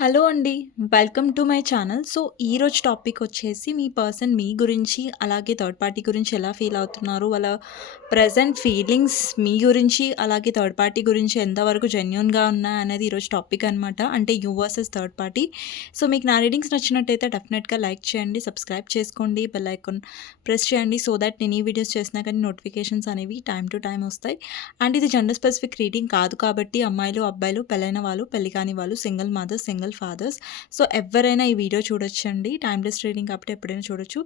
Hello అండి. Welcome to my channel. So, ఈరోజు topic వచ్చేసి మీ పర్సన్ మీ గురించి, అలాగే థర్డ్ పార్టీ గురించి ఎలా ఫీల్ అవుతున్నారు, వాళ్ళ ప్రెజెంట్ ఫీలింగ్స్ మీ గురించి, అలాగే థర్డ్ పార్టీ గురించి ఎంతవరకు జెన్యూన్‌గా ఉన్నాయనేది ఈరోజు టాపిక్ అనమాట. అంటే you versus third party. So, మీకు నా రీడింగ్స్ నచ్చినట్టయితే డెఫినెట్‌గా లైక్ చేయండి, సబ్స్క్రైబ్ చేసుకోండి, బెల్ ఐకాన్ ప్రెస్ చేయండి. సో దట్ నేను ఈ వీడియోస్ చేసినా కానీ నోటిఫికేషన్స్ అనేవి టైమ్ టు టైమ్ వస్తాయి. అండ్ ఇది జెండర్ స్పెసిఫిక్ రీడింగ్ కాదు కాబట్టి అమ్మాయిలు, అబ్బాయిలు, పెళ్ళైన వాళ్ళు, పెళ్లి కాని వాళ్ళు, single mothers, single fathers, so ఎవరైనా ఈ వీడియో చూడొచ్చండి. టైమ్‌లెస్ రీడింగ్ కాబట్టి ఎప్పుడైనా చూడొచ్చు.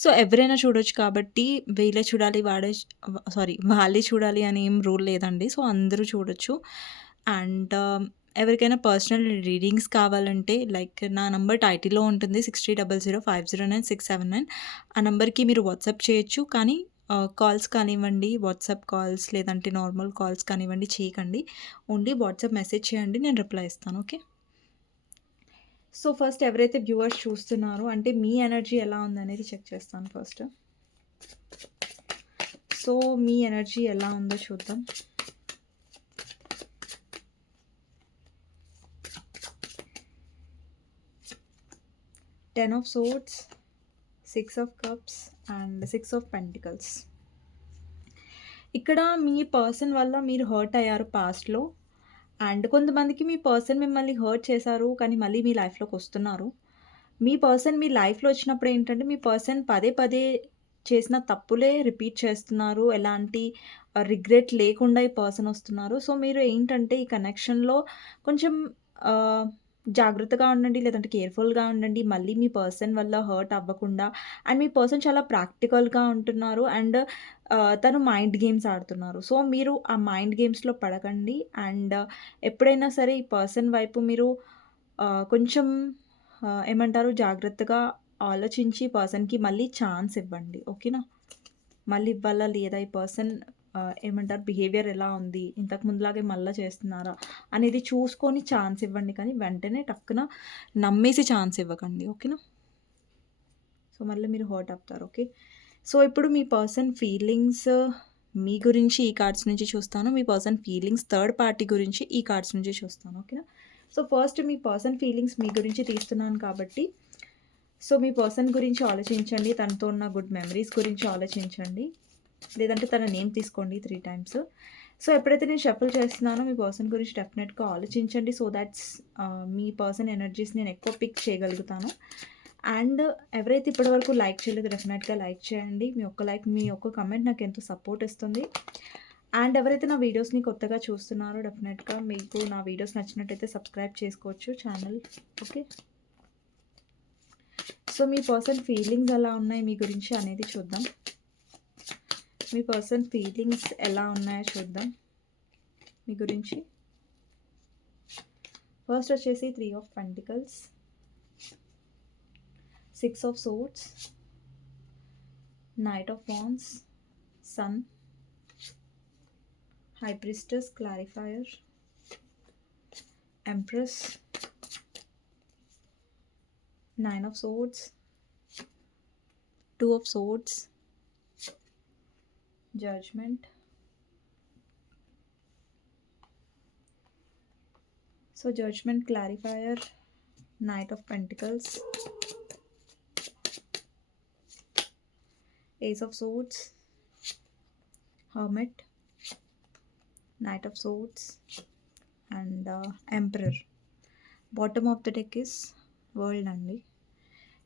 సో ఎవరైనా చూడొచ్చు కాబట్టి వీళ్ళే చూడాలి, వాళ్ళే చూడాలి అని ఏం రూల్ లేదండి. సో అందరూ చూడొచ్చు. అండ్ ఎవరికైనా పర్సనల్ రీడింగ్స్ కావాలంటే లైక్ నా నంబర్ టైటిల్‌లో ఉంటుంది 6300509679. ఆ నంబర్‌కి మీరు వాట్సాప్ చేయొచ్చు. కానీ కాల్స్ కానివ్వండి, వాట్సాప్ కాల్స్ లేదంటే నార్మల్ కాల్స్ కానివ్వండి చేయకండి. ఓన్లీ వాట్సాప్ మెసేజ్ చేయండి. నేను రిప్లై ఇస్తాను. ఓకే. సో, ఫస్ట్ ఎవరైతే వ్యూవర్స్ చూస్తున్నారో అంటే మీ ఎనర్జీ ఎలా ఉందనేది చెక్ చేస్తాను ఫస్ట్. సో, మీ ఎనర్జీ ఎలా ఉందో చూద్దాం. Ten of swords, 6 of cups and 6 of pentacles. ఇక్కడ మీ పర్సన్ వల్ల మీరు హర్ట్ అయ్యారు పాస్ట్‌లో. అండ్ కొంతమందికి మీ పర్సన్ మిమ్మల్ని హర్ట్ చేశారు. కానీ మళ్ళీ మీ లైఫ్‌లోకి వస్తున్నారు. మీ పర్సన్ మీ లైఫ్‌లో వచ్చినప్పుడు ఏంటంటే మీ పర్సన్ పదే పదే చేసిన తప్పులే రిపీట్ చేస్తున్నారు. ఎలాంటి రిగ్రెట్ లేకుండా ఈ పర్సన్ వస్తున్నారు. సో, మీరు ఏంటంటే ఈ కనెక్షన్‌లో కొంచెం ఆహ్, జాగ్రత్తగా ఉండండి. లేదంటే కేర్‌ఫుల్‌గా ఉండండి. మళ్ళీ మీ పర్సన్ వల్ల హర్ట్ అవ్వకుండా. అండ్ మీ పర్సన్ చాలా ప్రాక్టికల్‌గా ఉంటున్నారు. అండ్ తను మైండ్ గేమ్స్ ఆడుతున్నారు. సో, మీరు ఆ మైండ్ గేమ్స్‌లో పడకండి. అండ్ ఎప్పుడైనా సరే ఈ పర్సన్ వైపు మీరు కొంచెం ఏమంటారు జాగ్రత్తగా ఆలోచించి పర్సన్‌కి మళ్ళీ ఛాన్స్ ఇవ్వండి. ఓకేనా? మళ్ళీ ఇవ్వాలా లేదా ఈ పర్సన్ ఏమంటారు బిహేవియర్ ఎలా ఉంది? ఇంతకు ముందులాగే మళ్ళా చేస్తున్నారా? అనేది చూసుకొని ఛాన్స్ ఇవ్వండి. కానీ వెంటనే టక్కున నమ్మేసి ఛాన్స్ ఇవ్వకండి. ఓకేనా? సో, మళ్ళీ మీరు హర్ట్ అవుతారు. ఓకే. సో, ఇప్పుడు మీ పర్సన్ ఫీలింగ్స్ మీ గురించి ఈ కార్డ్స్ నుంచి చూస్తాను. మీ పర్సన్ ఫీలింగ్స్ థర్డ్ పార్టీ గురించి ఈ కార్డ్స్ నుంచి చూస్తాను. ఓకేనా? సో, ఫస్ట్ మీ పర్సన్ ఫీలింగ్స్ మీ గురించి తీస్తున్నాను కాబట్టి సో, మీ పర్సన్ గురించి ఆలోచించండి. తనతో ఉన్న గుడ్ మెమరీస్ గురించి ఆలోచించండి. లేదంటే తన నేమ్ తీసుకోండి 3 టైమ్స్. సో, ఎప్పుడైతే నేను షఫుల్ చేస్తున్నానో మీ పర్సన్ గురించి డెఫినెట్‌గా ఆలోచించండి. So, that's me person energies నేను ఎక్కువ పిక్ చేయగలుగుతాను. అండ్ ఎవరైతే ఇప్పటివరకు లైక్ చేయలేదో డెఫినెట్‌గా లైక్ చేయండి. మీ ఒక్క కమెంట్ నాకెంతో సపోర్ట్ ఇస్తుంది. అండ్ ఎవరైతే నా వీడియోస్‌ని కొత్తగా చూస్తున్నారో డెఫినెట్‌గా మీకు నా వీడియోస్ నచ్చినట్టయితే సబ్స్క్రైబ్ చేసుకోవచ్చు ఛానల్. ఓకే. సో, మీ పర్సన్ ఫీలింగ్స్ ఎలా ఉన్నాయి మీ గురించి అనేది చూద్దాం. మీ పర్సన్ ఫీలింగ్స్ ఎలా ఉన్నాయో చూద్దాం మీ గురించి. ఫస్ట్ వచ్చేసి 3 of pentacles, 6 of swords, knight of wands, sun, high priestess, clarifier, empress, 9 of swords, 2 of swords, judgement. So, judgement, clarifier, knight of pentacles, ace of swords, hermit, knight of swords and emperor. Bottom of the deck is world అండి.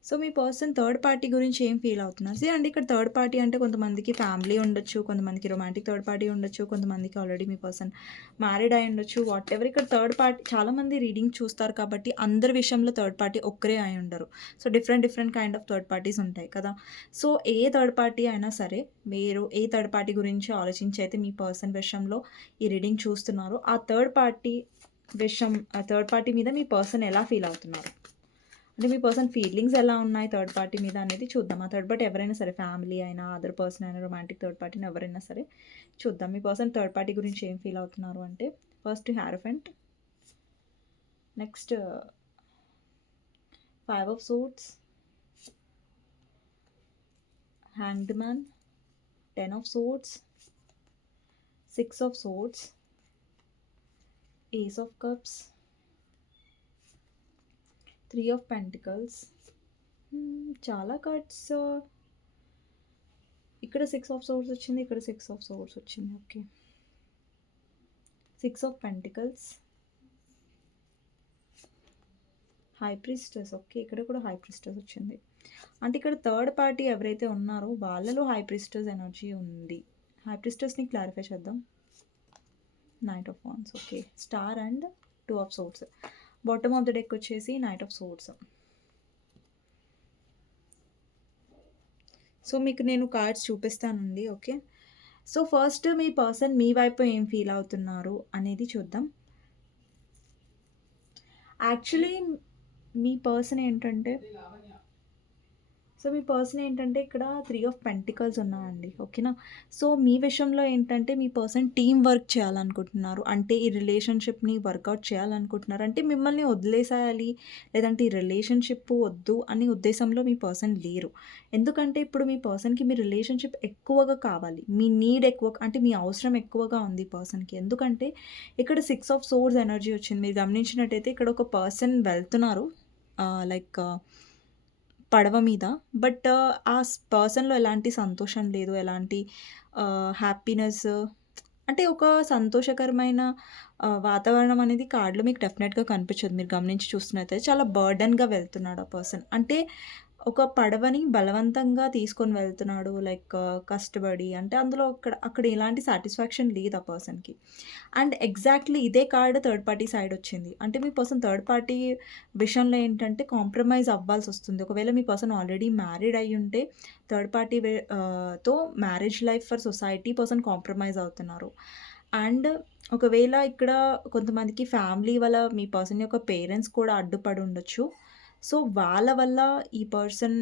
So, మీ person third party గురించి ఏం feel అవుతున్నారు? See అండి ఇక్కడ third party అంటే కొంతమందికి family ఉండొచ్చు, కొంతమందికి రొమాంటిక్ థర్డ్ పార్టీ ఉండొచ్చు, కొంతమందికి ఆల్రెడీ మీ పర్సన్ మ్యారీడ్ అయి ఉండొచ్చు. వాటెవర్ ఇక్కడ థర్డ్ పార్టీ చాలామంది రీడింగ్ చూస్తారు కాబట్టి అందరి విషయంలో థర్డ్ పార్టీ ఒక్కరే అయి ఉండరు. So, different kind of third parties ఉంటాయి కదా! సో, ఏ థర్డ్ పార్టీ అయినా సరే మీరు ఏ థర్డ్ పార్టీ గురించి ఆలోచించి అయితే మీ పర్సన్ విషయంలో ఈ రీడింగ్ చూస్తున్నారో ఆ థర్డ్ పార్టీ మీద మీ పర్సన్ ఎలా ఫీల్ అవుతున్నారు? అంటే మీ పర్సన్ ఫీలింగ్స్ ఎలా ఉన్నాయి థర్డ్ పార్టీ మీద అనేది చూద్దాం. ఆ థర్డ్ పార్టీ ఎవరైనా సరే ఫ్యామిలీ అయినా, అదర్ పర్సన్ అయినా, రొమాంటిక్ థర్డ్ పార్టీని ఎవరైనా సరే చూద్దాం. మీ పర్సన్ థర్డ్ పార్టీ గురించి ఏం ఫీల్ అవుతున్నారు అంటే first hierophant, next 5 of swords, hanged man, 10 of swords, 6 of swords, ace of cups, 3 of pentacles. చాలా కార్డ్స్ ఇక్కడ 6 ఆఫ్ సోర్స్ వచ్చింది. ఇక్కడ 6 ఆఫ్ సోర్స్ వచ్చింది. Okay. 6 of pentacles. High priestess. Okay. ఇక్కడ కూడా హై ప్రీస్టెస్ వచ్చింది. అంటే ఇక్కడ థర్డ్ పార్టీ ఎవరైతే ఉన్నారో వాళ్ళలో హై ప్రీస్టెస్ ఎనర్జీ ఉంది. హై ప్రీస్టెస్‌ని క్లారిఫై చేద్దాం. Night of wands. Okay. Star and 2 of swords. Bottom of the deck వచ్చేసి నైట్ ఆఫ్ సోర్స్. సో మీకు నేను కార్డ్స్ చూపిస్తానండి. ఓకే. సో ఫస్ట్ మీ పర్సన్ మీ వైపు ఏం ఫీల్ అవుతున్నారు అనేది చూద్దాం. యాక్చువల్లీ మీ పర్సన్ ఏంటంటే మీ పర్సన్ ఏంటంటే ఇక్కడ 3 ఆఫ్ పెంటికల్స్ ఉన్నాయండి. ఓకేనా. సో మీ విషయంలో ఏంటంటే మీ పర్సన్ టీమ్ వర్క్ చేయాలనుకుంటున్నారు. అంటే ఈ రిలేషన్షిప్ని వర్కౌట్ చేయాలనుకుంటున్నారు. అంటే మిమ్మల్ని వదిలేసేయాలి, లేదంటే ఈ రిలేషన్షిప్ వద్దు అని ఉద్దేశంలో మీ పర్సన్ లేరు. ఎందుకంటే ఇప్పుడు మీ పర్సన్కి మీ రిలేషన్షిప్ ఎక్కువగా కావాలి. మీ నీడ్ ఎక్కువ, అంటే మీ అవసరం ఎక్కువగా ఉంది పర్సన్కి. ఎందుకంటే ఇక్కడ 6 ఆఫ్ సోర్స్ ఎనర్జీ వచ్చింది. మీరు గమనించినట్టయితే ఇక్కడ ఒక పర్సన్ వెళ్తున్నారు లైక్ పడవ మీద. బట్ ఆ పర్సన్‌లో ఎలాంటి సంతోషం లేదు. ఎలాంటి హ్యాపీనెస్, అంటే ఒక సంతోషకరమైన వాతావరణం అనేది కార్డ్‌లో మీకు డెఫినెట్‌గా కనిపించదు. మీరు గమనించి చూస్తున్నట్టయితే చాలా బర్డెన్‌గా వెళ్తున్నాడు ఆ పర్సన్. అంటే ఒక పడవని బలవంతంగా తీసుకొని వెళ్తున్నాడు. లైక్ కష్టపడి, అంటే అందులో అక్కడ ఎలాంటి సాటిస్ఫాక్షన్ లేదు ఆ పర్సన్‌కి. అండ్ ఎగ్జాక్ట్‌లీ ఇదే కార్డ్ థర్డ్ పార్టీ సైడ్ వచ్చింది. అంటే మీ పర్సన్ థర్డ్ పార్టీ విషయంలో ఏంటంటే కాంప్రమైజ్ అవ్వాల్సొస్తుంది. ఒకవేళ మీ పర్సన్ ఆల్రెడీ మ్యారీడ్ అయ్యుంటే థర్డ్ పార్టీ తో marriage life for society person compromise అవుతున్నారు. అండ్ ఒకవేళ ఇక్కడ కొంతమందికి ఫ్యామిలీ వల్ల మీ పర్సన్ యొక్క పేరెంట్స్ కూడా అడ్డుపడి ఉండొచ్చు. సో వాళ్ళ వల్ల ఈ పర్సన్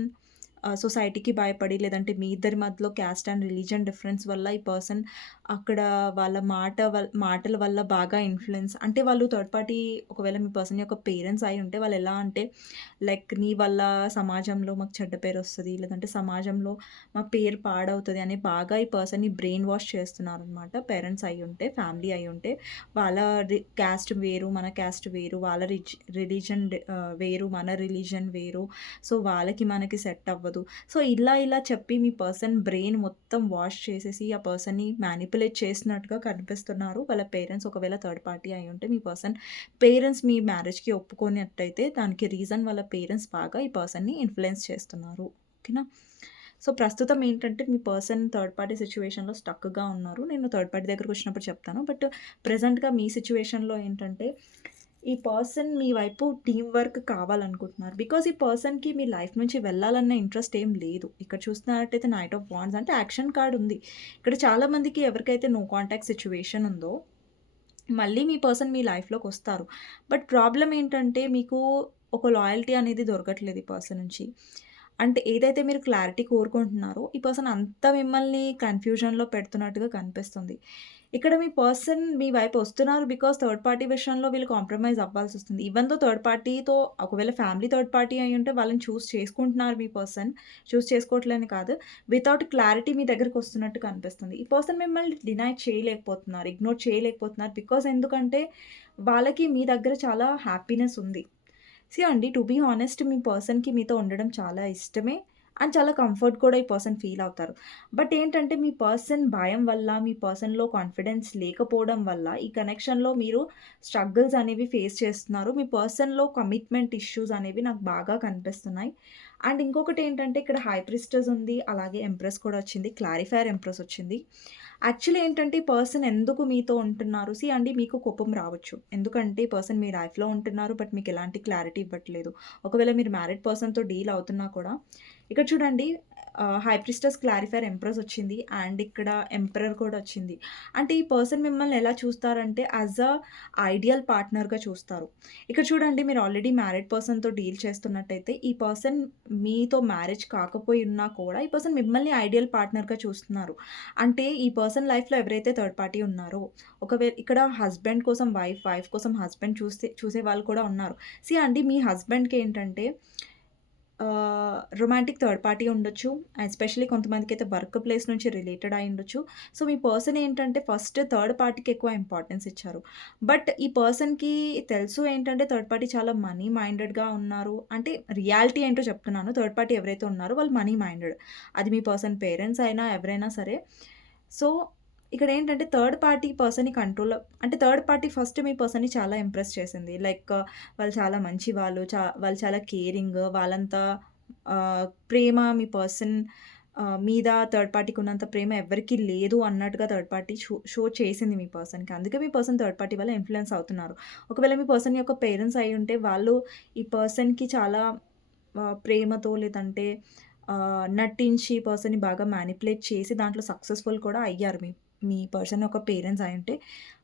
సొసైటీకి భయపడి, లేదంటే మీ ఇద్దరి మధ్యలో క్యాస్ట్ అండ్ రిలీజియన్ డిఫరెన్స్ వల్ల ఈ పర్సన్ అక్కడ వాళ్ళ మాటల వల్ల బాగా ఇన్‌ఫ్లూయెన్స్, అంటే వాళ్ళు థర్డ్ పార్టీ ఒకవేళ మీ పర్సన్ యొక్క పేరెంట్స్ అయ్యి ఉంటే వాళ్ళు ఎలా అంటే లైక్ నీ వల్ల సమాజంలో మాకు చెడ్డ పేరొస్తది, లేదంటే సమాజంలో మా పేరు పాడవుతది అని బాగా ఈ పర్సన్‌ని బ్రెయిన్ వాష్ చేస్తున్నారనమాట. పేరెంట్స్ అయ్యుంటే, ఫ్యామిలీ అయ్యుంటే. వాళ్ళ క్యాస్ట్ వేరు, మన క్యాస్ట్ వేరు. వాళ్ళ రిలీజియన్ వేరు, మన రిలీజియన్ వేరు. సో వాళ్ళకి మనకి సెట్ అవ్వదు. సో ఇలా చెప్పి మీ పర్సన్ బ్రెయిన్ మొత్తం వాష్ చేసేసి ఆ పర్సన్‌ని మ్యానిపులేట్ చేసినట్టుగా కనిపిస్తున్నారు. వాళ్ళ పేరెంట్స్ ఒకవేళ థర్డ్ పార్టీ అయ్యుంటే మీ పర్సన్ పేరెంట్స్ మీ మ్యారేజ్‌కి ఒప్పుకోనట్టయితే దానికి రీజన్ వాళ్ళ పేరెంట్స్ బాగా ఈ పర్సన్‌ని ఇన్‌ఫ్లుయెన్స్ చేస్తున్నారు. ఓకేనా. సో ప్రస్తుతం ఏంటంటే మీ పర్సన్ థర్డ్ పార్టీ సిట్యుయేషన్‌లో స్టక్‌గా ఉన్నారు. నేను థర్డ్ పార్టీ దగ్గరకొచ్చినప్పుడు చెప్తాను. బట్ ప్రెజెంట్‌గా మీ సిట్యుయేషన్‌లో ఏంటంటే ఈ పర్సన్ మీ వైపు టీమ్ వర్క్ కావాలనుకుంటున్నారు. బికాజ్ ఈ పర్సన్‌కి మీ లైఫ్ నుంచి వెళ్ళాలన్న ఇంట్రెస్ట్ ఏం లేదు. ఇక్కడ చూస్తున్నట్టయితే నైట్ ఆఫ్ వాండ్స్ అంటే యాక్షన్ కార్డ్ ఉంది. ఇక్కడ చాలామందికి ఎవరికైతే నో కాంటాక్ట్ సిట్యుయేషన్ ఉందో మళ్ళీ మీ పర్సన్ మీ లైఫ్‌లోకొస్తారు. బట్ ప్రాబ్లమ్ ఏంటంటే మీకు ఒక లాయల్టీ అనేది దొరకట్లేదు ఈ పర్సన్ నుంచి. అంటే ఏదైతే మీరు క్లారిటీ కోరుకుంటున్నారో ఈ పర్సన్ అంతా మిమ్మల్ని కన్‌ఫ్యూజన్‌లో పెడుతున్నట్టుగా కనిపిస్తుంది. ఇక్కడ మీ పర్సన్ మీ వైపు వస్తున్నారు బికాజ్ థర్డ్ పార్టీ విషయంలో వీళ్ళు కాంప్రమైజ్ అవ్వాల్సొస్తుంది. ఈవెన్ దో థర్డ్ పార్టీతో ఒకవేళ ఫ్యామిలీ థర్డ్ పార్టీ అయ్యుంటే వాళ్ళని చూజ్ చేసుకుంటున్నారు మీ పర్సన్. చూజ్ చేసుకోవట్లేదని కాదు. వితౌట్ క్లారిటీ మీ దగ్గరకొస్తున్నట్టు కనిపిస్తుంది. ఈ పర్సన్ మిమ్మల్ని డినై చేయలేకపోతున్నారు. ఇగ్నోర్ చేయలేకపోతున్నారు. బికాజ్ ఎందుకంటే వాళ్ళకి మీ దగ్గర చాలా హ్యాపీనెస్ ఉంది. అండి, టు బీ హానెస్ట్ మీ పర్సన్‌కి మీతో ఉండడం చాలా ఇష్టమే. అండ్ చాలా కంఫర్ట్ కూడా ఈ పర్సన్ ఫీల్ అవుతారు. బట్ ఏంటంటే మీ పర్సన్ భయం వల్ల, మీ పర్సన్‌లో కాన్ఫిడెన్స్ లేకపోవడం వల్ల ఈ కనెక్షన్‌లో మీరు స్ట్రగుల్స్ అనేవి ఫేస్ చేస్తున్నారు. మీ పర్సన్‌లో కమిట్మెంట్ ఇష్యూస్ అనేవి నాకు బాగా కనిపిస్తున్నాయి. అండ్ ఇంకొకటి ఏంటంటే ఇక్కడ హై ప్రీస్టెస్ ఉంది. అలాగే ఎంప్రెస్ కూడా వచ్చింది. క్లారిఫైయర్ ఎంప్రెస్ వచ్చింది. యాక్చువల్లీ ఏంటంటే ఈ పర్సన్ ఎందుకు మీతో ఉంటున్నారు? అండి, మీకు కోపం రావచ్చు. ఎందుకంటే ఈ పర్సన్ మీ లైఫ్‌లో ఉంటున్నారు. బట్ మీకు ఎలాంటి క్లారిటీ ఇవ్వట్లేదు. ఒకవేళ మీరు మ్యారీడ్ పర్సన్‌తో డీల్ అవుతున్నా కూడా ఇక్కడ చూడండి హై ప్రీస్టెస్, క్లారిఫైయర్, ఎంప్రెస్ వచ్చింది. అండ్ ఇక్కడ ఎంపరర్ కూడా వచ్చింది. అంటే ఈ పర్సన్ మిమ్మల్ని ఎలా చూస్తారంటే యాజ్ అ ఐడియల్ పార్ట్నర్‌గా చూస్తారు. ఇక్కడ చూడండి మీరు ఆల్రెడీ మ్యారీడ్ పర్సన్‌తో డీల్ చేస్తున్నట్టయితే ఈ పర్సన్ మీతో మ్యారేజ్ కాకపోయి ఉన్నా కూడా ఈ పర్సన్ మిమ్మల్ని ఐడియల్ పార్ట్నర్‌గా చూస్తున్నారు. అంటే ఈ పర్సన్ లైఫ్‌లో ఎవరైతే థర్డ్ పార్టీ ఉన్నారో ఒకవేళ ఇక్కడ హస్బెండ్ కోసం వైఫ్, వైఫ్ కోసం హస్బెండ్ చూసే వాళ్ళు కూడా ఉన్నారు. అండి, మీ హస్బెండ్‌కి ఏంటంటే రొమాంటిక్ థర్డ్ పార్టీ ఉండొచ్చు. ఎస్పెషల్లీ కొంతమందికైతే వర్క్ ప్లేస్ నుంచి రిలేటెడ్ అయ్యుండొచ్చు. సో, మీ పర్సన్ ఏంటంటే ఫస్ట్ థర్డ్ పార్టీకి ఎక్కువ ఇంపార్టెన్స్ ఇచ్చారు. బట్ ఈ పర్సన్‌కి తెలుసు ఏంటంటే థర్డ్ పార్టీ చాలా మనీ మైండెడ్‌గా ఉన్నారు. అంటే రియాలిటీ ఏంటో చెప్తున్నాను. థర్డ్ పార్టీ ఎవరైతే ఉన్నారో వాళ్ళు మనీ మైండెడ్. అది మీ పర్సన్ పేరెంట్స్ అయినా ఎవరైనా సరే. సో, ఇక్కడేంటంటే థర్డ్ పార్టీ పర్సన్‌ని కంట్రోల్‌లో అంటే థర్డ్ పార్టీ ఫస్ట్ మీ పర్సన్‌ని చాలా ఇంప్రెస్ చేసింది. లైక్ వాళ్ళు చాలా మంచివాళ్ళు. వాళ్ళు చాలా కేరింగ్. వాళ్ళంతా ప్రేమ మీ పర్సన్ మీద థర్డ్ పార్టీకి ఉన్నంత ప్రేమ ఎవ్వరికీ లేదు అన్నట్టుగా థర్డ్ పార్టీ షో చేసింది మీ పర్సన్‌కి. అందుకే మీ పర్సన్ థర్డ్ పార్టీ వల్ల ఇన్‌ఫ్లూయెన్స్ అవుతున్నారు. ఒకవేళ మీ పర్సన్ యొక్క పేరెంట్స్ అయ్యుంటే వాళ్ళు ఈ పర్సన్‌కి చాలా ప్రేమతో లేదంటే నటించి పర్సన్‌ని బాగా మ్యానిపులేట్ చేసి దాంట్లో సక్సెస్‌ఫుల్ కూడా అయ్యారు మీ పర్సన్ యొక్క పేరెంట్స్ అయ్యుంటే.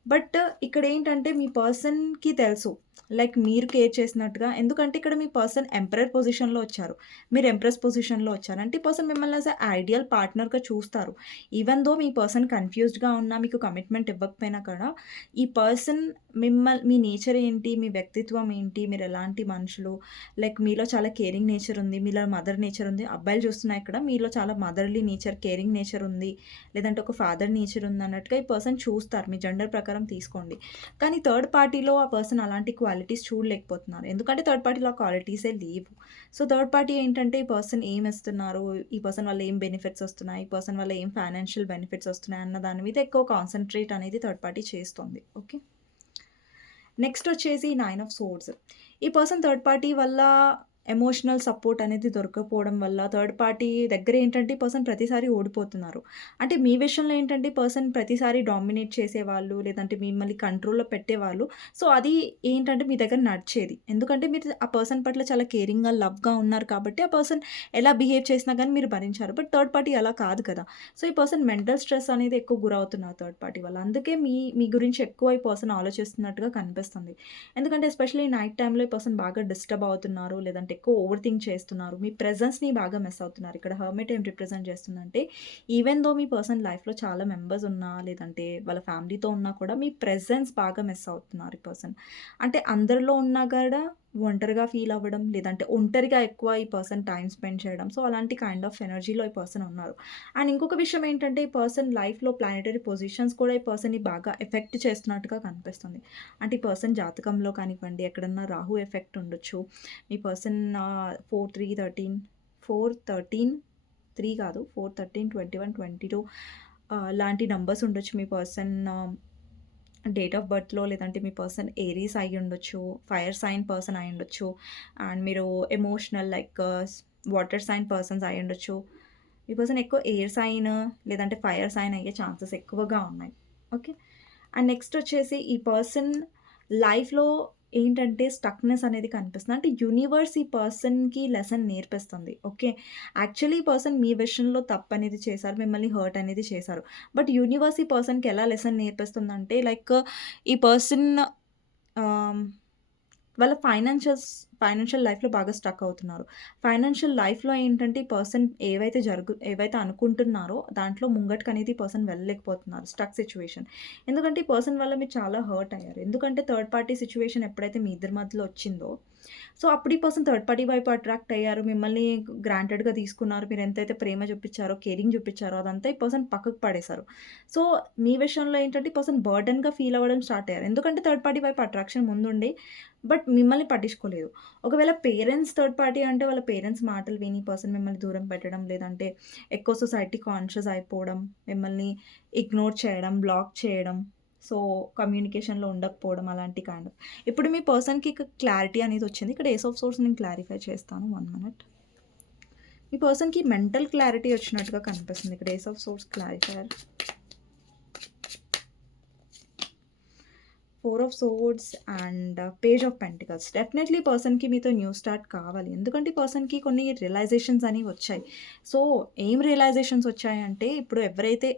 బట్ ఇక్కడేంటంటే మీ పర్సన్‌కి తెలుసు. లైక్ మీరు కేర్ చేసినట్టుగా ఎందుకంటే ఇక్కడ మీ పర్సన్ ఎంపరర్ పొజిషన్‌లో వచ్చారు. మీరు ఎంప్రెస్ పొజిషన్‌లో వచ్చారు. అంటే ఈ పర్సన్ మిమ్మల్ని యాస్ ఎ ఐడియల్ పార్ట్నర్‌గా చూస్తారు. ఈవెన్ దో మీ పర్సన్ కన్‌ఫ్యూజ్డ్‌గా ఉన్నా, మీకు కమిట్మెంట్ ఇవ్వకపోయినా కూడా ఈ పర్సన్ మీ నేచర్ ఏంటి? మీ వ్యక్తిత్వం ఏంటి? మీరెలాంటి మనుషులు? లైక్ మీలో చాలా కేరింగ్ నేచర్ ఉంది. మీలో మదర్ నేచర్ ఉంది. అబ్బాయిలు చూస్తున్నా ఇక్కడ మీలో చాలా మదర్‌లీ నేచర్, కేరింగ్ నేచర్ ఉంది. లేదంటే ఒక ఫాదర్ నేచర్ ఉందన్నట్టుగా ఈ పర్సన్ చూస్తారు. మీ జెండర్ ప్రకారం తీసుకోండి. కానీ థర్డ్ పార్టీలో ఆ పర్సన్ అలాంటి క్వాలిటీస్ చూడలేకపోతున్నారు. ఎందుకంటే థర్డ్ పార్టీలో ఆ క్వాలిటీసే లేవు. సో, థర్డ్ పార్టీ ఏంటంటే ఈ పర్సన్ ఏమిస్తున్నారు? ఈ పర్సన్ వల్ల ఏం బెనిఫిట్స్ వస్తున్నాయి? ఈ పర్సన్ వల్ల ఏం ఫైనాన్షియల్ బెనిఫిట్స్ వస్తున్నాయి? అన్న దాని మీద ఎక్కువ కాన్సంట్రేట్ అనేది థర్డ్ పార్టీ చేస్తుంది. ఓకే. నెక్స్ట్ వచ్చేసి 9 ఆఫ్ సోర్డ్స్. ఈ పర్సన్ థర్డ్ పార్టీ వల్ల ఎమోషనల్ సపోర్ట్ అనేది దొరకకపోవడం వల్ల థర్డ్ పార్టీ దగ్గర ఏంటంటే ఈ పర్సన్ ప్రతిసారి ఓడిపోతున్నారు. అంటే మీ విషయంలో ఏంటంటే ఈ పర్సన్ ప్రతిసారి డామినేట్ చేసేవాళ్ళు, లేదంటే మిమ్మల్ని కంట్రోల్‌లో పెట్టేవాళ్ళు. సో, అది ఏంటంటే మీ దగ్గర నడిచేది. ఎందుకంటే మీరు ఆ పర్సన్ పట్ల చాలా కేరింగ్‌గా, లవ్‌గా ఉన్నారు కాబట్టి ఆ పర్సన్ ఎలా బిహేవ్ చేసినా గానీ మీరు భరించారు. బట్ థర్డ్ పార్టీ అలా కాదు కదా! సో, ఈ పర్సన్ మెంటల్ స్ట్రెస్ అనేది ఎక్కువ గురవుతున్నారు థర్డ్ పార్టీ వల్ల. అందుకే మీ గురించి ఎక్కువ ఈ పర్సన్ ఆలోచిస్తున్నట్టుగా కనిపిస్తుంది. ఎందుకంటే ఎస్పెషల్లీ నైట్ టైమ్‌లో ఈ పర్సన్ బాగా డిస్టర్బ్ అవుతున్నారు. లేదంటే ఎక్కువ ఓవర్ థింక్ చేస్తున్నారు. మీ ప్రెజెన్స్‌ని బాగా మిస్ అవుతున్నారు. ఇక్కడ హెర్మిట్ ఏం రిప్రజెంట్ చేస్తుందంటే ఈవెన్ దో మీ పర్సన్ లైఫ్‌లో చాలా మెంబర్స్ ఉన్నా, లేదంటే వాళ్ళ ఫ్యామిలీతో ఉన్నా కూడా మీ ప్రెజెన్స్ బాగా మిస్ అవుతున్నారు ఈ పర్సన్. అంటే అందరిలో ఉన్నా కూడా ఒంటరిగా ఫీల్ అవ్వడం, లేదంటే ఒంటరిగా ఎక్కువ ఈ పర్సన్ టైమ్ స్పెండ్ చేయడం. సో, అలాంటి కైండ్ ఆఫ్ ఎనర్జీలో ఈ పర్సన్ ఉన్నారు. అండ్ ఇంకొక విషయం ఏంటంటే ఈ పర్సన్ లైఫ్‌లో ప్లానెటరీ పొజిషన్స్ కూడా ఈ పర్సన్‌ని బాగా ఎఫెక్ట్ చేస్తున్నట్టుగా కనిపిస్తుంది. అంటే ఈ పర్సన్ జాతకంలో కానివ్వండి, ఎక్కడన్నా రాహు ఎఫెక్ట్ ఉండొచ్చు. మీ పర్సన్ 4, 3, 13 4, 13 3 కాదు 4, 13, 21, 22 లాంటి నంబర్స్ ఉండొచ్చు మీ పర్సన్ డేట్ ఆఫ్ బర్త్‌లో. లేదంటే మీ పర్సన్ ఏరీస్ అయ్యుండొచ్చు. ఫైర్ సైన్ పర్సన్ అయ్యుండొచ్చు. అండ్ మీరు emotional like water sign persons అయ్యుండొచ్చు. మీ పర్సన్ ఎక్కువ ఎయిర్ సైన్ లేదంటే ఫైర్ సైన్ అయ్యే ఛాన్సెస్ ఎక్కువగా ఉన్నాయి. ఓకే. అండ్ నెక్స్ట్ వచ్చేసి ఈ పర్సన్ లైఫ్‌లో ఏంటంటే స్టక్‌నెస్ అనేది కనిపిస్తుంది. అంటే యూనివర్స్ ఈ పర్సన్‌కి లెసన్ నేర్పిస్తుంది. ఓకే. యాక్చువల్లీ ఈ పర్సన్ మీ విషయంలో తప్పనేది చేశారు. మిమ్మల్ని హర్ట్ అనేది చేశారు. బట్ యూనివర్స్ ఈ పర్సన్‌కి ఎలా లెసన్ నేర్పిస్తుందంటే లైక్ ఈ పర్సన్ ఆహ్, వాళ్ళ ఫైనాన్షియల్ లైఫ్‌లో బాగా స్ట్రక్ అవుతున్నారు. ఫైనాన్షియల్ లైఫ్‌లో ఏంటంటే ఈ పర్సన్ ఏవైతే అనుకుంటున్నారో దాంట్లో ముంగటికనేది ఈ పర్సన్ వెళ్ళలేకపోతున్నారు. Struck situation. ఎందుకంటే ఈ పర్సన్ వల్ల మీరు చాలా హర్ట్ అయ్యారు. ఎందుకంటే థర్డ్ పార్టీ సిట్యుయేషన్ ఎప్పుడైతే మీ ఇద్దరి మధ్యలో వచ్చిందో, సో, అప్పుడు ఈ పర్సన్ థర్డ్ పార్టీ వైపు అట్రాక్ట్ అయ్యారు. మిమ్మల్ని గ్రాంటెడ్‌గా తీసుకున్నారు. మీరు ఎంతైతే ప్రేమ చూపిచ్చారో, కేరింగ్ చూపిచ్చారో అదంతా ఈ పర్సన్ పక్కకు పడేశారు. సో, మీ విషయంలో ఏంటంటే ఈ పర్సన్ బర్డెన్‌గా ఫీల్ అవ్వడం స్టార్ట్ అయ్యారు. ఎందుకంటే థర్డ్ పార్టీ వైపు అట్రాక్షన్ ముందుండి బట్ మిమ్మల్ని పట్టించుకోలేదు. ఒకవేళ పేరెంట్స్ థర్డ్ పార్టీ అంటే వాళ్ళ పేరెంట్స్ మాటలు విని పర్సన్ మిమ్మల్ని దూరం పెట్టడం, లేదంటే ఎక్కువ సొసైటీ కాన్షియస్ అయిపోవడం, మిమ్మల్ని ఇగ్నోర్ చేయడం, బ్లాక్ చేయడం. సో, కమ్యూనికేషన్‌లో ఉండకపోవడం అలాంటి కైండ్ ఆఫ్. ఇప్పుడు మీ పర్సన్‌కి క్లారిటీ అనేది వచ్చింది. ఇక్కడ ఏస్ ఆఫ్ సోర్స్ నేను క్లారిఫై చేస్తాను. 1 మినిట్. మీ పర్సన్‌కి మెంటల్ క్లారిటీ వచ్చినట్టుగా కనిపిస్తుంది. ఇక్కడ ace of swords clarifier. 4 of swords and page of pentacles. Definitely పర్సన్‌కి మీతో న్యూ స్టార్ట్ కావాలి. ఎందుకంటే ఈ పర్సన్‌కి కొన్ని రియలైజేషన్స్ అనేవి వచ్చాయి. సో, ఏం రియలైజేషన్స్ వచ్చాయంటే ఇప్పుడు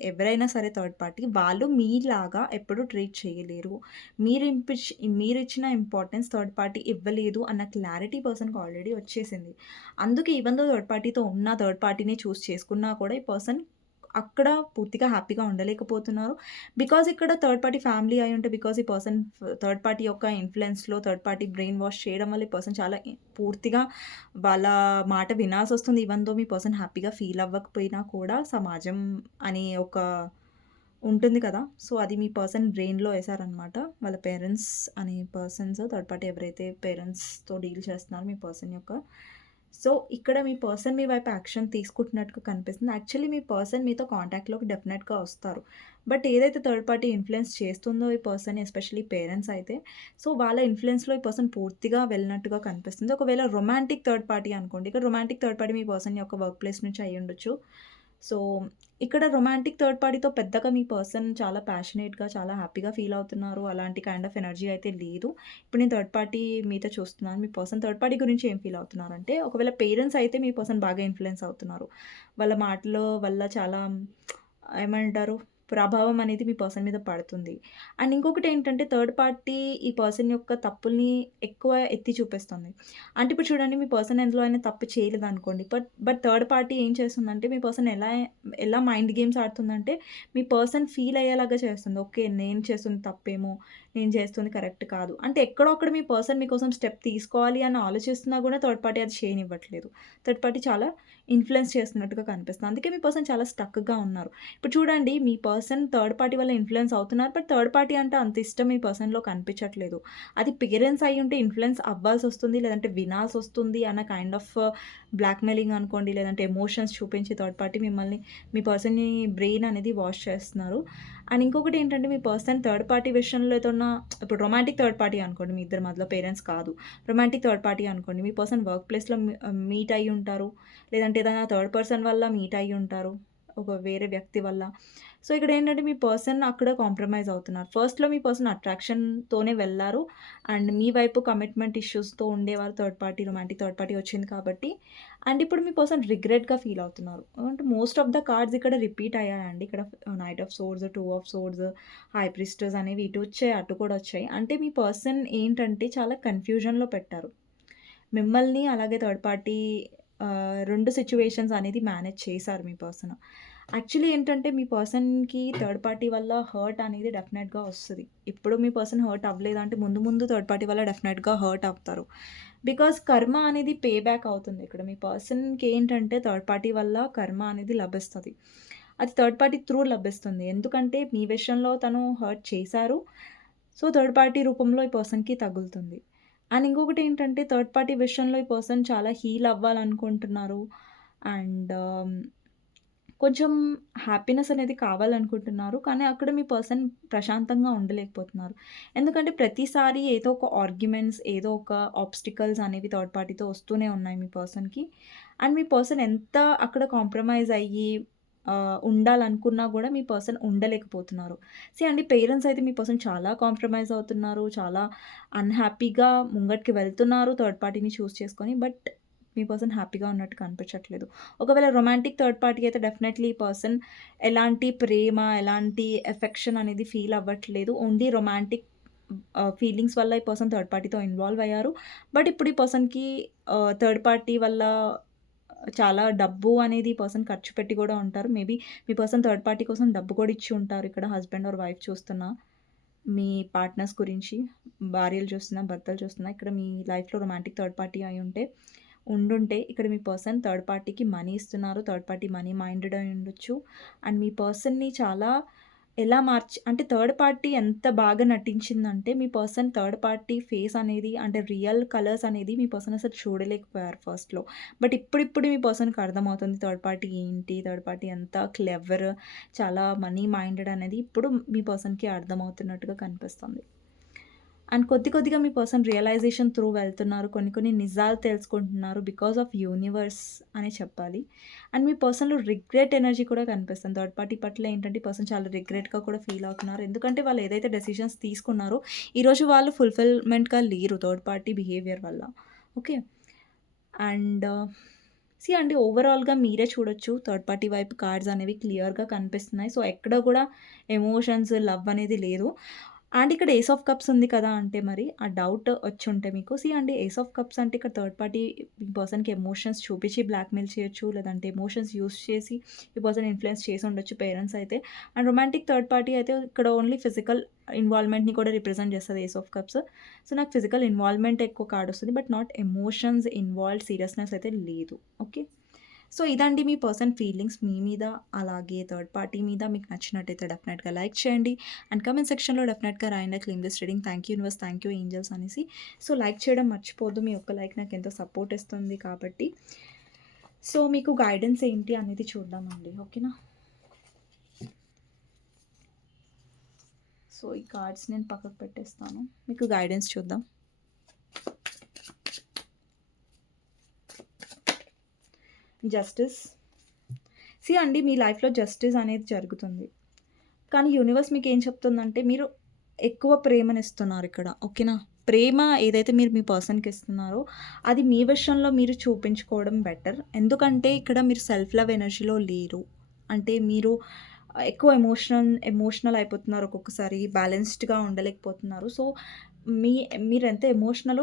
ఎవరైనా సరే థర్డ్ పార్టీ వాళ్ళు మీలాగా ఎప్పుడు ట్రీట్ చేయలేరు. మీరిచ్చిన ఇంపార్టెన్స్ థర్డ్ పార్టీ ఇవ్వలేదు అన్న క్లారిటీ పర్సన్‌కి ఆల్రెడీ వచ్చేసింది. అందుకే ఈవెన్ థర్డ్ పార్టీతో ఉన్న థర్డ్ పార్టీని చేసుకున్నా కూడా ఈ పర్సన్ అక్కడ పూర్తిగా హ్యాపీగా ఉండలేకపోతున్నారు. బికాజ్ ఇక్కడ థర్డ్ పార్టీ ఫ్యామిలీ అయ్యుంటే బికాజ్ ఈ పర్సన్ థర్డ్ పార్టీ యొక్క ఇన్‌ఫ్లూయెన్స్‌లో థర్డ్ పార్టీ బ్రెయిన్ వాష్ చేయడం వల్ల ఈ పర్సన్ చాలా పూర్తిగా వాళ్ళ మాట వినాల్సొస్తుంది. ఈవెన్ దో మీ పర్సన్ హ్యాపీగా ఫీల్ అవ్వకపోయినా కూడా సమాజం అనే ఒక ఉంటుంది కదా! సో, అది మీ పర్సన్ బ్రెయిన్‌లో ఏసారనమాట. వాళ్ళ పేరెంట్స్ అనే పర్సన్స్ థర్డ్ పార్టీ ఎవరైతే పేరెంట్స్‌తో డీల్ చేస్తున్నారో మీ పర్సన్ యొక్క. సో, ఇక్కడ మీ పర్సన్ మీ వైపు యాక్షన్ తీసుకుంటున్నట్టుగా కనిపిస్తుంది. యాక్చువల్లీ మీ పర్సన్ మీతో కాంటాక్ట్‌లోకి డెఫినెట్‌గా వస్తారు. బట్ ఏదైతే థర్డ్ పార్టీ ఇన్‌ఫ్లూయెన్స్ చేస్తుందో ఈ పర్సన్ ఎస్పెషల్లీ పేరెంట్స్ అయితే, సో, వాళ్ళ ఇన్‌ఫ్లూయెన్స్‌లో ఈ పర్సన్ పూర్తిగా వెళ్ళినట్టుగా కనిపిస్తుంది. ఒకవేళ రొమాంటిక్ థర్డ్ పార్టీ అనుకోండి. ఇక్కడ రొమాంటిక్ థర్డ్ పార్టీ మీ పర్సన్ యొక్క వర్క్ ప్లేస్ నుంచి అయ్యుండొచ్చు. సో, ఇక్కడ రొమాంటిక్ థర్డ్ పార్టీతో పెద్దగా మీ పర్సన్ చాలా ప్యాషనేట్‌గా, చాలా హ్యాపీగా ఫీల్ అవుతున్నారు. అలాంటి కైండ్ ఆఫ్ ఎనర్జీ అయితే లేదు. ఇప్పుడు నేను థర్డ్ పార్టీ మీతో చూస్తున్నాను. మీ పర్సన్ థర్డ్ పార్టీ గురించి ఏం ఫీల్ అవుతున్నారంటే, ఒకవేళ పేరెంట్స్ అయితే మీ పర్సన్ బాగా ఇన్‌ఫ్లూయెన్స్ అవుతున్నారు. వాళ్ళ మాటల వల్ల చాలా ఏమంటారు? ప్రభావం అనేది మీ పర్సన్ మీద పడుతుంది. అండ్ ఇంకొకటేంటంటే థర్డ్ పార్టీ ఈ పర్సన్ యొక్క తప్పుల్ని ఎక్కువ ఎత్తి చూపిస్తుంది. అంటే ఇప్పుడు చూడండి మీ పర్సన్ ఎందులో అయినా తప్పు చేయలేదనుకోండి. బట్ థర్డ్ పార్టీ ఏం చేస్తుందంటే మీ పర్సన్ ఎలా మైండ్ గేమ్స్ ఆడుతుందంటే మీ పర్సన్ ఫీల్ అయ్యేలాగా చేస్తుంది. ఓకే. నేను చేస్తుంది తప్పేమో, నేను చేస్తుంది కరెక్ట్ కాదు. అంటే ఎక్కడో అక్కడ మీ పర్సన్ మీకోసం స్టెప్ తీసుకోవాలి అని ఆలోచిస్తున్నా కూడా థర్డ్ పార్టీ అది చేయనివ్వట్లేదు. థర్డ్ పార్టీ చాలా ఇన్‌ఫ్లూయెన్స్ చేస్తున్నట్టుగా కనిపిస్తుంది. అందుకే మీ పర్సన్ చాలా స్టక్‌గా ఉన్నారు. ఇప్పుడు చూడండి మీ పర్సన్ థర్డ్ పార్టీ వల్ల ఇన్‌ఫ్లూయెన్స్ అవుతున్నారు. బట్ థర్డ్ పార్టీ అంటే అంత ఇష్టం మీ పర్సన్‌లో కనిపించట్లేదు. అది పేరెంట్స్ అయ్యుంటే ఇన్‌ఫ్లూయెన్స్ అవ్వాల్సొస్తుంది. లేదంటే వినాల్సొస్తుంది అన్న కైండ్ ఆఫ్ బ్లాక్‌మెయిలింగ్ అనుకోండి. లేదంటే ఎమోషన్స్ చూపించి థర్డ్ పార్టీ మీ పర్సన్‌ని బ్రెయిన్ అనేది వాష్ చేస్తున్నారు. అండ్ ఇంకొకటేంటంటే మీ పర్సన్ థర్డ్ పార్టీ విషయంలో ఏదన్నా ఇప్పుడు రొమాంటిక్ థర్డ్ పార్టీ అనుకోండి. మీ ఇద్దరి మధ్యలో పేరెంట్స్ కాదు. రొమాంటిక్ థర్డ్ పార్టీ అనుకోండి. మీ పర్సన్ వర్క్ ప్లేస్‌లో మీట్ అయ్యి ఉంటారు. లేదంటే ఏదైనా థర్డ్ పర్సన్ వల్ల మీట్ అయ్యి ఉంటారు. ఒక వేరే వ్యక్తి వల్ల. సో, ఇక్కడేంటంటే మీ పర్సన్ అక్కడ కాంప్రమైజ్ అవుతున్నారు. ఫస్ట్‌లో మీ పర్సన్ అట్రాక్షన్‌తోనే వెళ్లారు. అండ్ మీ వైపు కమిట్మెంట్ ఇష్యూస్‌తో ఉండేవారు third party, romantic third party వచ్చింది కాబట్టి. అండ్ ఇప్పుడు మీ పర్సన్ రిగ్రెట్‌గా ఫీల్ అవుతున్నారు. అంటే మోస్ట్ ఆఫ్ ద కార్డ్స్ ఇక్కడ రిపీట్ అయ్యాయండి. ఇక్కడ night of swords, two of swords, high priestess అనేవి ఇటు వచ్చాయి, అటు కూడా వచ్చాయి. అంటే మీ పర్సన్ ఏంటంటే చాలా కన్‌ఫ్యూజన్‌లో పెట్టారు. మిమ్మల్ని అలాగే థర్డ్ పార్టీ 2 సిట్యుయేషన్స్ అనేది మేనేజ్ చేశారు మీ పర్సన్. యాక్చువల్లీ ఏంటంటే మీ పర్సన్‌కి థర్డ్ పార్టీ వల్ల హర్ట్ అనేది డెఫినెట్‌గా వస్తది. ఇప్పుడు మీ పర్సన్ హర్ట్ అవ్వలేదంటే ముందు ముందు థర్డ్ పార్టీ వల్ల డెఫినెట్‌గా హర్ట్ అవుతారు. బికాజ్ కర్మ అనేది పే బ్యాక్ అవుతుంది ఇక్కడ. మీ పర్సన్‌కి ఏంటంటే థర్డ్ పార్టీ వల్ల కర్మ అనేది లభిస్తది. అది థర్డ్ పార్టీ త్రూ లభిస్తుంది. ఎందుకంటే మీ విషయంలో తను హర్ట్ చేశారు. సో, థర్డ్ పార్టీ రూపంలో ఈ పర్సన్‌కి తగులుతుంది. అండ్ ఇంకొకటేంటంటే థర్డ్ పార్టీ విషయంలో ఈ పర్సన్ చాలా హీల్ అవ్వాలనుకుంటున్నారు. అండ్ కొంచెం హ్యాపీనెస్ అనేది కావాలనుకుంటున్నారు. కానీ అక్కడ మీ పర్సన్ ప్రశాంతంగా ఉండలేకపోతున్నారు. ఎందుకంటే ప్రతిసారి ఏదో ఒక ఆర్గ్యుమెంట్స్, ఏదో ఒక ఆబ్స్టికల్స్ అనేవి థర్డ్ పార్టీతో వస్తూనే ఉన్నాయి మీ పర్సన్‌కి. అండ్ మీ పర్సన్ ఎంత అక్కడ కాంప్రమైజ్ అయ్యి ఉండాలనుకున్నా గూడా మీ పర్సన్ ఉండలేకపోతున్నారు. అండి పేరెంట్స్ అయితే మీ పర్సన్ చాలా కాంప్రమైజ్ అవుతున్నారు. చాలా అన్‌హ్యాపీగా ముంగటికి వెళ్తున్నారు థర్డ్ పార్టీని చూజ్ చేసుకొని. బట్ మీ పర్సన్ హ్యాపీగా ఉన్నట్టు కనిపించట్లేదు. ఒకవేళ రొమాంటిక్ థర్డ్ పార్టీ అయితే డెఫినైట్‌లీ ఈ పర్సన్ ఎలాంటి ప్రేమ, ఎలాంటి ఎఫెక్షన్ అనేది ఫీల్ అవ్వట్లేదు. ఓన్లీ రొమాంటిక్ ఫీలింగ్స్ వల్ల ఈ పర్సన్ థర్డ్ పార్టీతో ఇన్వాల్వ్ అయ్యారు. బట్ ఇప్పుడు ఈ పర్సన్‌కి థర్డ్ పార్టీ వల్ల చాలా డబ్బు అనేది ఈ పర్సన్ ఖర్చు పెట్టి గూడా ఉంటారు. మేబీ మీ పర్సన్ థర్డ్ పార్టీ కోసం డబ్బు కూడా ఇచ్చి ఉంటారు. ఇక్కడ హస్బెండ్ ఆర్ వైఫ్ చూస్తున్నా. మీ పార్ట్నర్స్ గురించి భార్యలు చూస్తున్నా, భర్తలు చూస్తున్నా. ఇక్కడ మీ లైఫ్‌లో రొమాంటిక్ థర్డ్ పార్టీ అయ్యుంటే ఉండుంటే ఇక్కడ మీ పర్సన్ థర్డ్ పార్టీకి మనీ ఇస్తున్నారు. థర్డ్ పార్టీ మనీ మైండెడ్ అయి ఉండొచ్చు. అండ్ మీ పర్సన్‌ని చాలా ఎలా అంటే థర్డ్ పార్టీ ఎంత బాగా నటించిందంటే మీ పర్సన్ థర్డ్ పార్టీ ఫేస్ అనేది అంటే రియల్ కలర్స్ అనేది మీ పర్సన్ అసలు చూడలేకపోయారు ఫస్ట్‌లో. బట్ ఇప్పుడిప్పుడు మీ పర్సన్‌కి అర్థమవుతుంది థర్డ్ పార్టీ ఏంటి? థర్డ్ పార్టీ ఎంత క్లెవర్, చాలా మనీ మైండెడ్ అనేది ఇప్పుడు మీ పర్సన్‌కి అర్థమవుతున్నట్టుగా కనిపిస్తుంది. అండ్ కొద్దిగా మీ పర్సన్ రియలైజేషన్ త్రూ వెళ్తున్నారు. కొన్ని నిజాలు తెలుసుకుంటున్నారు. బికాస్ ఆఫ్ యూనివర్స్ అనే చెప్పాలి. అండ్ మీ పర్సన్‌లో రిగ్రెట్ ఎనర్జీ కూడా కనిపిస్తుంది. థర్డ్ పార్టీ పట్ల ఏంటంటే ఈ పర్సన్ చాలా రిగ్రెట్‌గా కూడా ఫీల్ అవుతున్నారు. ఎందుకంటే వాళ్ళు ఏదైతే డెసిషన్స్ తీసుకున్నారో ఈరోజు వాళ్ళు ఫుల్‌ఫిల్‌మెంట్‌గా లేరు థర్డ్ పార్టీ బిహేవియర్ వల్ల. ఓకే. అండ్ అండి ఓవరాల్‌గా మీరే చూడొచ్చు థర్డ్ పార్టీ వైపు కార్డ్స్ అనేవి క్లియర్‌గా కనిపిస్తున్నాయి. సో, ఎక్కడ కూడా ఎమోషన్స్, లవ్ అనేది లేదు. అండ్ ఇక్కడ ఏస్ ఆఫ్ కప్స్ ఉంది కదా! అంటే మరి ఆ డౌట్ వచ్చుంటే మీకు అండి ఏస్ ఆఫ్ కప్స్ అంటే ఇక్కడ థర్డ్ పార్టీ ఈ పర్సన్‌కి ఎమోషన్స్ చూపించి బ్లాక్‌మెయిల్ చేయొచ్చు. లేదంటే ఎమోషన్స్ యూజ్ చేసి ఈ పర్సన్ ఇన్‌ఫ్లుయెన్స్ చేసి ఉండొచ్చు పేరెంట్స్ అయితే. అండ్ రొమాంటిక్ థర్డ్ పార్టీ అయితే ఇక్కడ ఓన్లీ ఫిజికల్ ఇన్వాల్వ్‌మెంట్‌ని కూడా రిప్రజెంట్ చేస్తది ఏస్ ఆఫ్ కప్స్. సో, నాకు ఫిజికల్ ఇన్వాల్వ్‌మెంట్ ఎక్కువ కార్డ్ వస్తుంది. But not emotions involved seriousness అయితే లేదు. ఓకే. సో, ఇదండి మీ పర్సన్ ఫీలింగ్స్ మీ మీద, అలాగే థర్డ్ పార్టీ మీద. మీకు నచ్చినట్టయితే డెఫినెట్‌గా లైక్ చేయండి. అండ్ కామెంట్ సెక్షన్‌లో డెఫినెట్‌గా రాయండి claim this reading. Thank you universe, thank you angels అనేసి. సో, లైక్ చేయడం మర్చిపోవద్దు. మీ ఒక్క లైక్ నాకు ఎంతో సపోర్ట్ ఇస్తుంది కాబట్టి. సో, మీకు గైడెన్స్ ఏంటి అనేది చూద్దామండి. ఓకేనా? సో, ఈ కార్డ్స్ నేను పక్కకు పెట్టేస్తాను. మీకు గైడెన్స్ చూద్దాం. జస్టిస్. అండి మీ లైఫ్‌లో జస్టిస్ అనేది జరుగుతుంది. కానీ యూనివర్స్ మీకేం చెప్తుందంటే మీరు ఎక్కువ ప్రేమనిస్తున్నారు ఇక్కడ. ఓకేనా? ప్రేమ ఏదైతే మీరు మీ పర్సన్‌కి ఇస్తున్నారో అది మీ విషయంలో మీరు చూపించుకోవడం బెటర్. ఎందుకంటే ఇక్కడ మీరు సెల్ఫ్ లవ్ ఎనర్జీలో లేరు. అంటే మీరు ఎక్కువ ఎమోషనల్ అయిపోతున్నారు ఒక్కొక్కసారి. బ్యాలెన్స్డ్‌గా ఉండలేకపోతున్నారు. సో, మీ మీరెంత ఎమోషనలో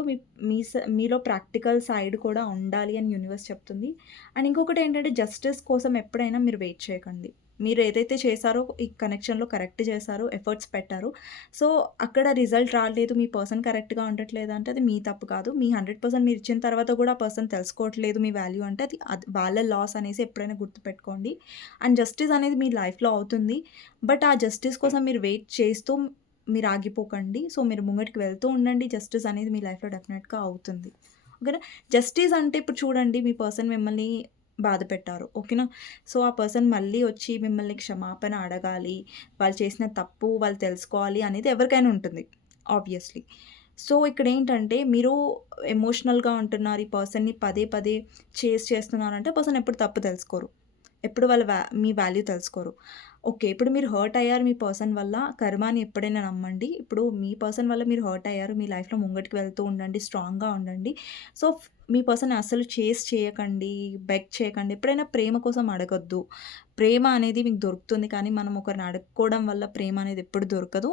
మీలో ప్రాక్టికల్ సైడ్ కూడా ఉండాలి అని యూనివర్స్ చెప్తుంది. అండ్ ఇంకొకటేంటంటే జస్టిస్ కోసం ఎప్పుడైనా మీరు వెయిట్ చేయకండి. మీరు ఏదైతే చేశారో ఈ కనెక్షన్‌లో కరెక్ట్ చేశారో, ఎఫర్ట్స్ పెట్టారో, సో, అక్కడ రిజల్ట్ రాలేదు, మీ పర్సన్ కరెక్ట్‌గా ఉండట్లేదంటే అది మీ తప్పు కాదు. మీ 100% మీరిచ్చిన తర్వాత కూడా ఆ పర్సన్ తెలుసుకోవట్లేదు మీ వాల్యూ అంటే అది వాళ్ళ లాస్ అనేసి ఎప్పుడైనా గుర్తుపెట్టుకోండి. అండ్ జస్టిస్ అనేది మీ లైఫ్‌లో అవుతుంది. బట్ ఆ జస్టిస్ కోసం మీరు వెయిట్ చేస్తూ మీరు ఆగిపోకండి. సో, మీరు ముంగటికి వెళ్తూ ఉండండి. జస్టిస్ అనేది మీ లైఫ్‌లో డెఫినెట్‌గా అవుతుంది. ఓకేనా? జస్టిస్ అంటే ఇప్పుడు చూడండి మీ పర్సన్ మిమ్మల్ని బాధపెట్టారు. ఓకేనా? సో, ఆ పర్సన్ మళ్ళీ వచ్చి మిమ్మల్ని క్షమాపణ అడగాలి. వాళ్ళు చేసిన తప్పు వాళ్ళు తెలుసుకోవాలి అనేది ఎవరికైనా ఉంటుంది. ఆబ్వియస్‌లీ. సో, ఇక్కడేంటంటే మీరు ఎమోషనల్‌గా ఉంటున్నారు. ఈ పర్సన్‌ని పదే పదే చేస్తున్నారంటే పర్సన్ ఎప్పుడు తప్పు తెలుసుకోరు. ఎప్పుడు వాళ్ళ మీ వాల్యూ తెలుసుకోరు. ఓకే. ఇప్పుడు మీరు హర్ట్ అయ్యారు మీ పర్సన్ వల్ల. కర్మాని ఎప్పుడైనా నమ్మండి. ఇప్పుడు మీ పర్సన్ వల్ల మీరు హర్ట్ అయ్యారు. మీ లైఫ్‌లో ముంగటికి వెళ్తూ ఉండండి. స్ట్రాంగ్‌గా ఉండండి. సో, మీ పర్సన్‌ని అస్సలు చేజ్ చేయకండి. బెగ్ చేయకండి. ఎప్పుడైనా ప్రేమ కోసం అడగొద్దు. ప్రేమ అనేది మీకు దొరుకుతుంది. కానీ మనం ఒకరిని అడుక్కోవడం వల్ల ప్రేమ అనేది ఎప్పుడు దొరకదు.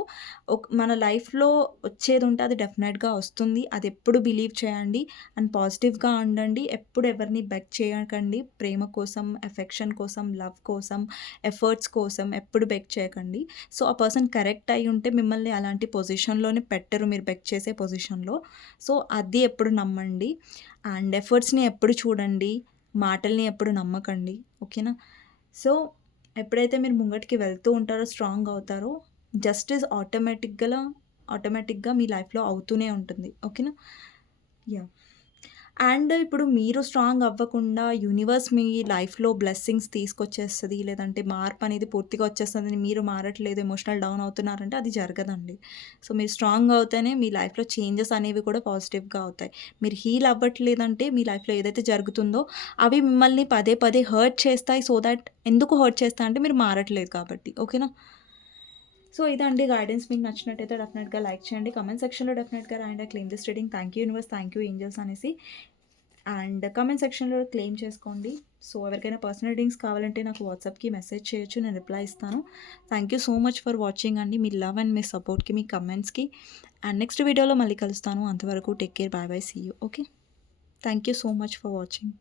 మన లైఫ్‌లో వచ్చేదుంటే అది డెఫినెట్‌గా వస్తుంది. అది ఎప్పుడు బిలీవ్ చేయండి. అండ్ పాజిటివ్‌గా ఉండండి. ఎప్పుడు ఎవరిని బెగ్ చేయకండి. ప్రేమ కోసం, ఎఫెక్షన్ కోసం, లవ్ కోసం, ఎఫర్ట్స్ కోసం ఎప్పుడు బెగ్ చేయకండి. సో, ఆ పర్సన్ కరెక్ట్ అయ్యి ఉంటే మిమ్మల్ని అలాంటి పొజిషన్‌లోనే పెట్టరు మీరు బెగ్ చేసే పొజిషన్‌లో. సో, అది ఎప్పుడు నమ్మండి. అండ్ ఎఫర్ట్స్‌ని ఎప్పుడు చూడండి. మాటల్ని ఎప్పుడు నమ్మకండి. ఓకేనా? సో, ఎప్పుడైతే మీరు ముంగటికి వెళ్తూ ఉంటారో, స్ట్రాంగ్ అవుతారో, జస్టిస్ ఆటోమేటిక్‌గా మీ లైఫ్‌లో అవుతూనే ఉంటుంది. ఓకేనా? యాహ్! అండ్ ఇప్పుడు మీరు స్ట్రాంగ్ అవ్వకుండా యూనివర్స్ మీ లైఫ్‌లో బ్లెస్సింగ్స్ తీసుకొచ్చేస్తది. లేదంటే మార్పనేది పూర్తిగా వచ్చేస్తదని మీరు మారట్లేదు, ఎమోషనల్ డౌన్ అవుతున్నారంటే అది జరగదండి. సో, మీరు స్ట్రాంగ్ అవుతేనే మీ లైఫ్‌లో చేంజెస్ అనేవి కూడా పాజిటివ్‌గా అవుతాయి. మీరు హీల్ అవ్వట్లేదంటే మీ లైఫ్‌లో ఏదైతే జరుగుతుందో అవి మిమ్మల్ని పదే పదే హర్ట్ చేస్తాయి. సో దట్ ఎందుకు హర్ట్ చేస్తాయంటే మీరు మారట్లేదు కాబట్టి. ఓకేనా? సో, ఇదండి గైడెన్స్. మీకు నచ్చినట్టయితే డెఫినెట్‌గా లైక్ చేయండి. కామెంట్ సెక్షన్‌లో డెఫినెట్‌గా రాయండి claim this reading. Thank you universe, thank you angels అనేసి. అండ్ కామెంట్ సెక్షన్‌లో క్లెయిమ్ చేసుకోండి. సో, ఎవరికైనా పర్సనల్ రీడింగ్స్ కావాలంటే నాకు వాట్సాప్‌కి మెసేజ్ చేయొచ్చు. నేను రిప్లై ఇస్తాను. Thank you so much for watching అండి. మీ లవ్ అండ్ మీ సపోర్ట్‌కి, మీ కమెంట్స్‌కి. అండ్ నెక్స్ట్ వీడియోలో మళ్ళీ కలుస్తాను. అంతవరకు take care. Bye bye. See you. Okay. Thank you so much for watching.